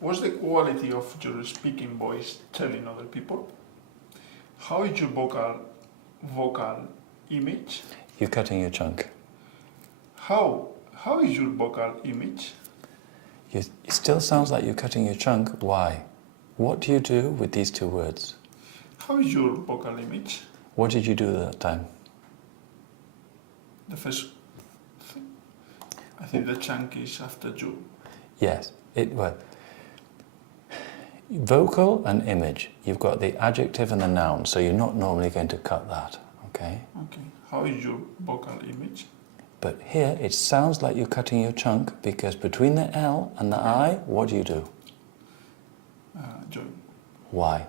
What's the quality of your speaking voice telling other people? How is your vocal image? You're cutting your chunk. How is your vocal image? It still sounds like you're cutting your chunk. Why? What do you do with these two words? How is your vocal image? What did you do that time? The first thing. I think the chunk is after you. Yes. Well, vocal and image. You've got the adjective and the noun, so you're not normally going to cut that. Okay? Okay. How is your vocal image? But here it sounds like you're cutting your chunk because between the L and the I, what do you do? Join. Why?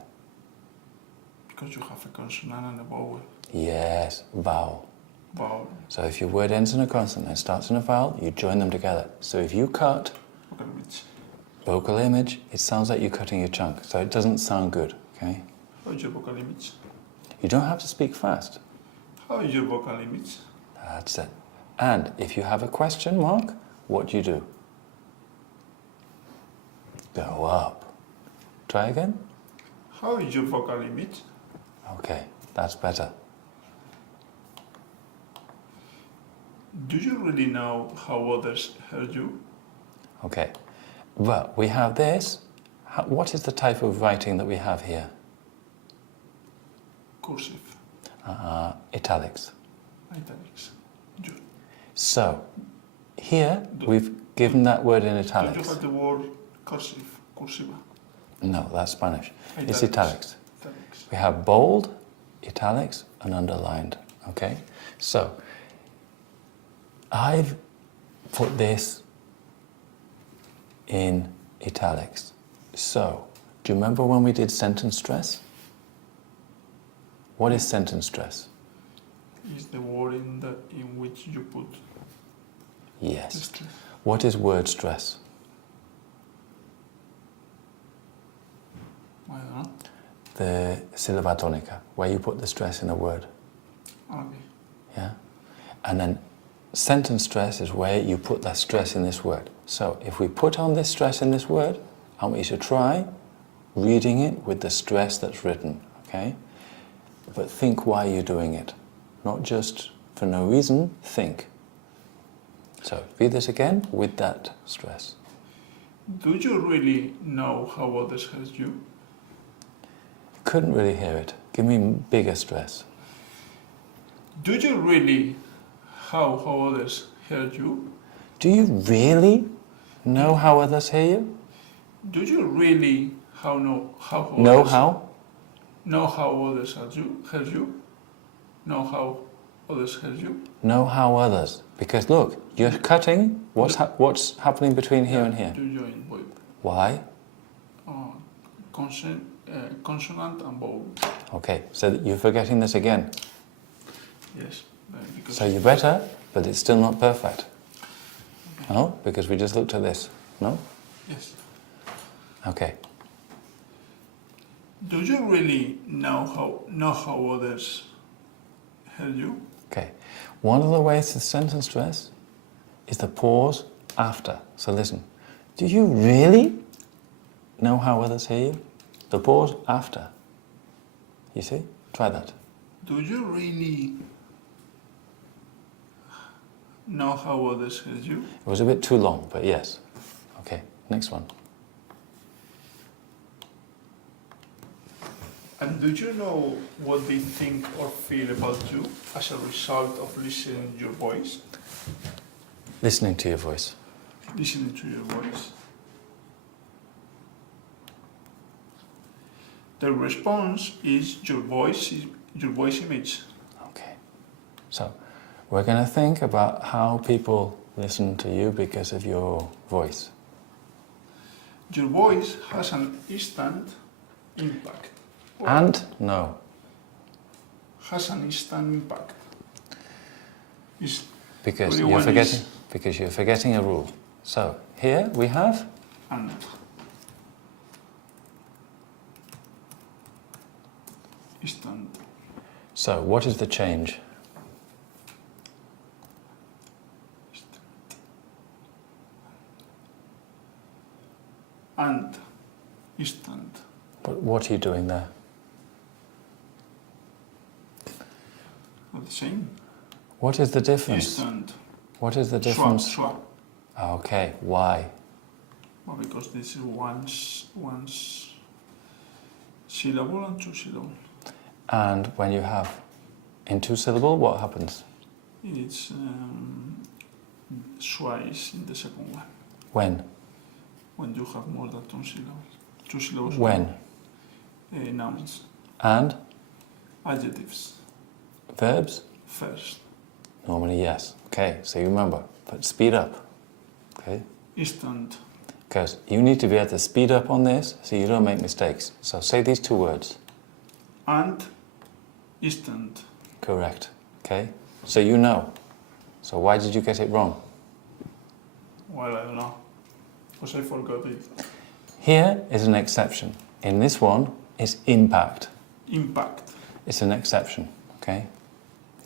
Because you have a consonant and a vowel. Yes, vowel. Vowel. So if your word ends in a consonant and starts in a vowel, you join them together. So if you cut Vocal image. vocal image, it sounds like you're cutting your chunk. So it doesn't sound good, okay? How is your vocal image? You don't have to speak fast. How is your vocal image? That's it. And if you have a question mark, what do? Go up. Try again. How is your vocal image? Okay, that's better. Do you really know how others heard you? Okay, well, we have this. What is the type of writing that we have here? Cursive. Italics. Italics. So, here we've given that word in italics. Do you have the word cursive? Cursiva. No, that's Spanish. Italics. It's italics. Italics. We have bold, italics, and underlined. Okay? So, I've put this in italics. So, do you remember when we did sentence stress? What is sentence stress? Is the word in which you put Yes. the stress. What is word stress? I don't know. The syllaba tonica, where you put the stress in a word. Okay. Yeah? And then sentence stress is where you put that stress in this word. So if we put on this stress in this word, I want you to try reading it with the stress that's written, okay? But think why you're doing it. Not just for no reason, think. So read this again with that stress. Do you really know how others heard you? Couldn't really hear it. Give me bigger stress. Do you really how others heard you? Do you really know how others hear you? Do you really know how others Know how? know how others heard you? Know how others heard you? Know how others. Because look, you're cutting. What's happening between here and here? Do you join Why? consonant and vowel? Okay, so you're forgetting this again. Yes. Because So you're better, but it's still not perfect. No? Because we just looked at this. No? yes. Okay. Do you really know how others heard you? Okay. One of the ways to sentence stress is the pause after. So listen. Do you really know how others hear you? The pause after. You see? Try that. Do you really know how others heard you? It was a bit too long, but yes. Okay, next one. And do you know what they think or feel about you as a result of listening to your voice? Listening to your voice. Listening to your voice. The response is your voice image. Okay. So, we're going to think about how people listen to you because of your voice. Your voice has an instant impact. And no. Has an instant impact. Because you're forgetting a rule. So, here we have And instant. So, what is the change? and, instant. But what are you doing there? All the same. What is the difference? Instant. What is the difference? Schwa. Okay, why? Well, because this is one syllable and two syllable. And when you have in two syllable, what happens? It's schwa is in the second one. When? When you have more than two syllables. Two syllables. When? Nouns. And? Adjectives. Verbs? First. Normally yes. Okay, so you remember, but speed up. Okay? Instant. Because you need to be able to speed up on this so you don't make mistakes. So say these two words. And instant. Correct. Okay? So you know. So why did you get it wrong? Well, I don't know. Because I forgot it. Here is an exception. In this one, it's impact. Impact. It's an exception. Okay?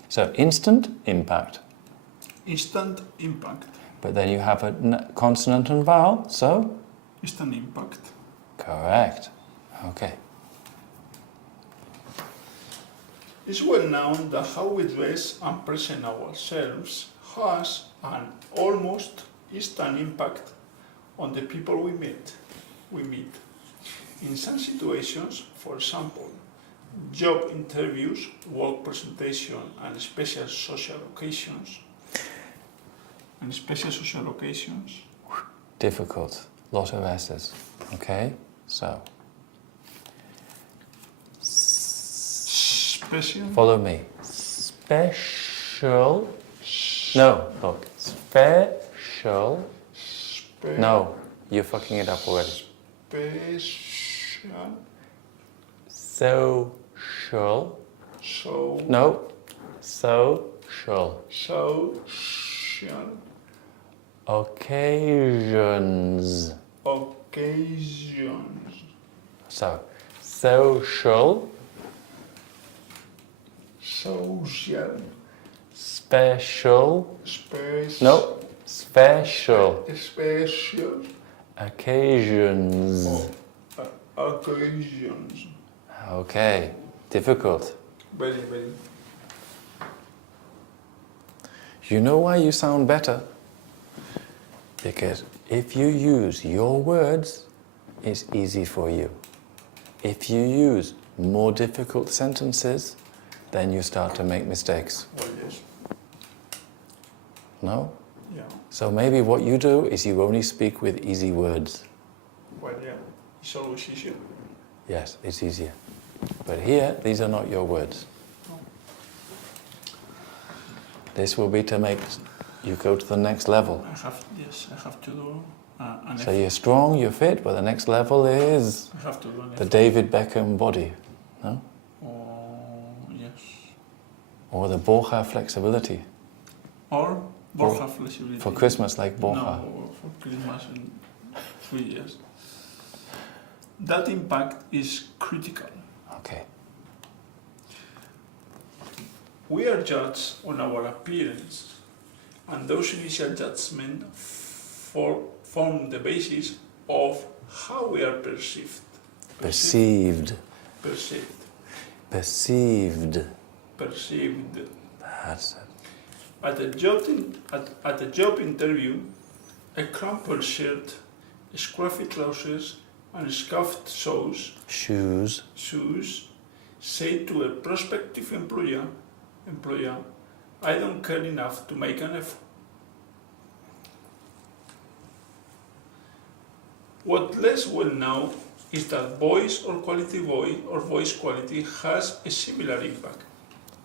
So instant, impact. Instant impact. But then you have a consonant and vowel, so? Instant impact. Correct. Okay. It's well known that how we dress and present ourselves has an almost instant impact on the people we meet. In some situations, for example, job interviews, work presentation, and special social occasions. Difficult. Lot of S's. Okay? So. Special. Follow me. Special. No, look. Special. No, you're fucking it up already. Special. Social. So. No. Social. Social. Occasions. Occasions. So, social. Social. Special. Special. No. Special. Special. Occasions. Occasions. Okay. Difficult. Very, very. You know why you sound better? Because if you use your words, it's easy for you. If you use more difficult sentences, then you start to make mistakes. Well, yes. No? Yeah. So maybe what you do is you only speak with easy words. Well, yeah. It's always easier. Yes, it's easier. But here, these are not your words. No. This will be to make you go to the next level. I have to do an So you're strong, you're fit, but the next level is I have to do an the David Beckham body, no? Oh, yes. Or the Borja flexibility. Or Borja flexibility. For Christmas, like Borja. No, for Christmas in 3 years. That impact is critical. Okay. We are judged on our appearance, and those initial judgments form the basis of how we are perceived. Perceived. Perceived. Perceived. Perceived. That's it. At a job interview, a crumpled shirt, scruffy trousers, and scuffed shoes say to a prospective employer, I don't care enough to make an effort. What less well known is that voice quality has a similar impact.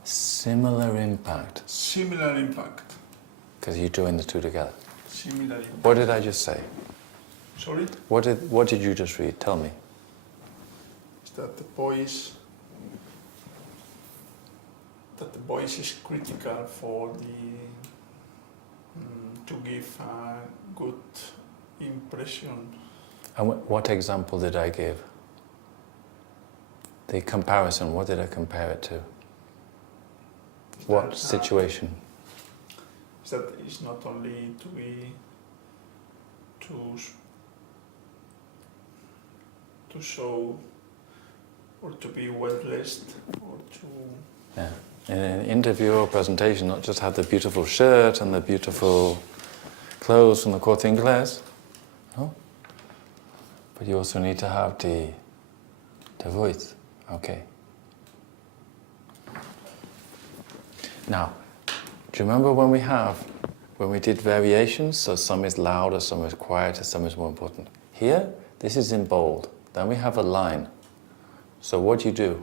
Similar impact. Similar impact. Because you join the two together. Similar impact. What did I just say? Sorry? What did you just read? Tell me. Is that the voice is critical for to give a good impression. And what example did I give? The comparison, what did I compare it to? What situation? Is that it's not only to to show or to be well dressed or to. Yeah. In an interview or presentation, not just have the beautiful shirt and the beautiful clothes from the Corte Inglés, no? But you also need to have the voice. Okay. Now, do you remember when we did variations? So some is louder, some is quieter, some is more important. Here, this is in bold. Then we have a line. So what do you do?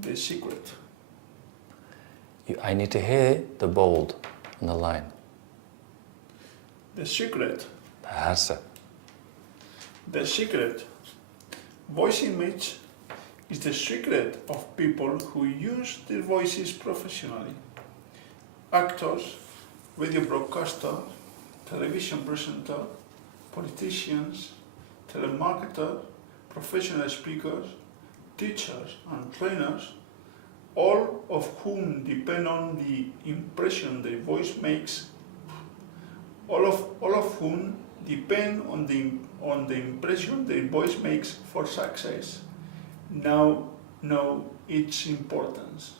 The secret. I need to hear the bold and the line. The secret. That's it. The secret. Voice image is the secret of people who use their voices professionally. Actors, radio broadcasters, television presenters, politicians, telemarketers, professional speakers, teachers and trainers, all of whom depend on the impression their voice makes, all of whom depend on the impression their voice makes for success. Now know its importance.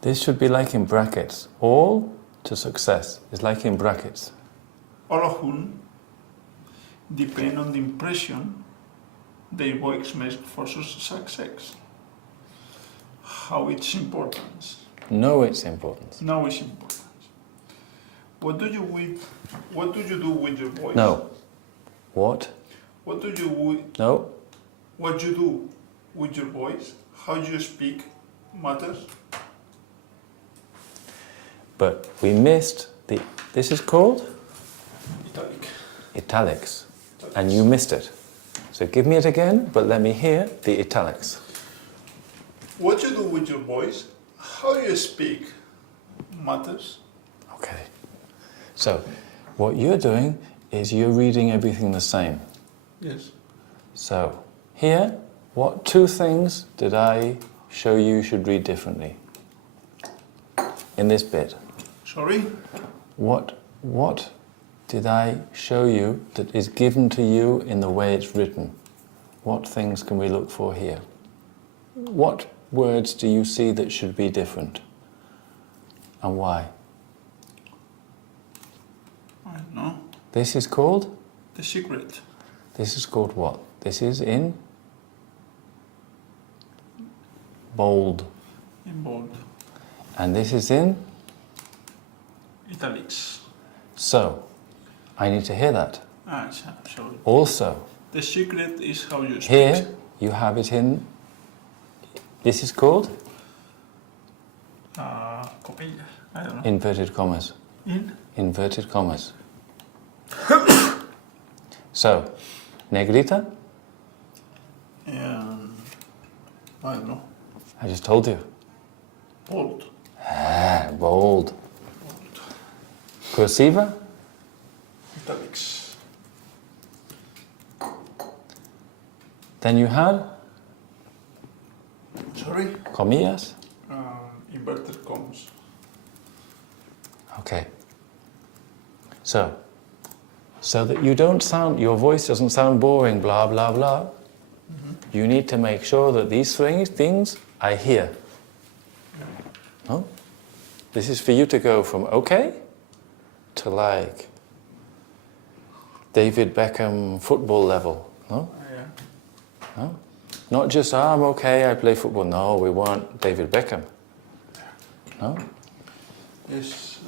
This should be like in brackets. All to success is like in brackets. All of whom depend on the impression their voice makes for success. How its importance. Know its importance. Know its importance. What do you do with your voice? No. What? What do you No. What you do with your voice? How you speak matters. But we missed the. This is called Italic. italics, and you missed it. So give me it again, but let me hear the italics. What you do with your voice, how you speak matters. Okay. So what you're doing is you're reading everything the same. Yes. So here, what two things did I show you should read differently in this bit? Sorry? What did I show you that is given to you in the way it's written? What things can we look for here? What words do you see that should be different? And why? I don't know. This is called? The secret. This is called what? This is in bold. In bold. And this is in? Italics. So, I need to hear that. Sorry. Also, The secret is how you speak. here you have it in, this is called? Copillas. I don't know. Inverted commas. In? Inverted commas. So, negrita? I don't know. I just told you. Bold. Ah, bold. Cursiva? Italics. Then you had Sorry? comillas? Inverted commas. Okay. So that you don't sound, your voice doesn't sound boring, blah, blah, blah. Mm-hmm. You need to make sure that these things I hear. No? This is for you to go from okay to like David Beckham football level. No? Yeah. No? Not just, I'm okay, I play football. No, we want David Beckham. No? Yes.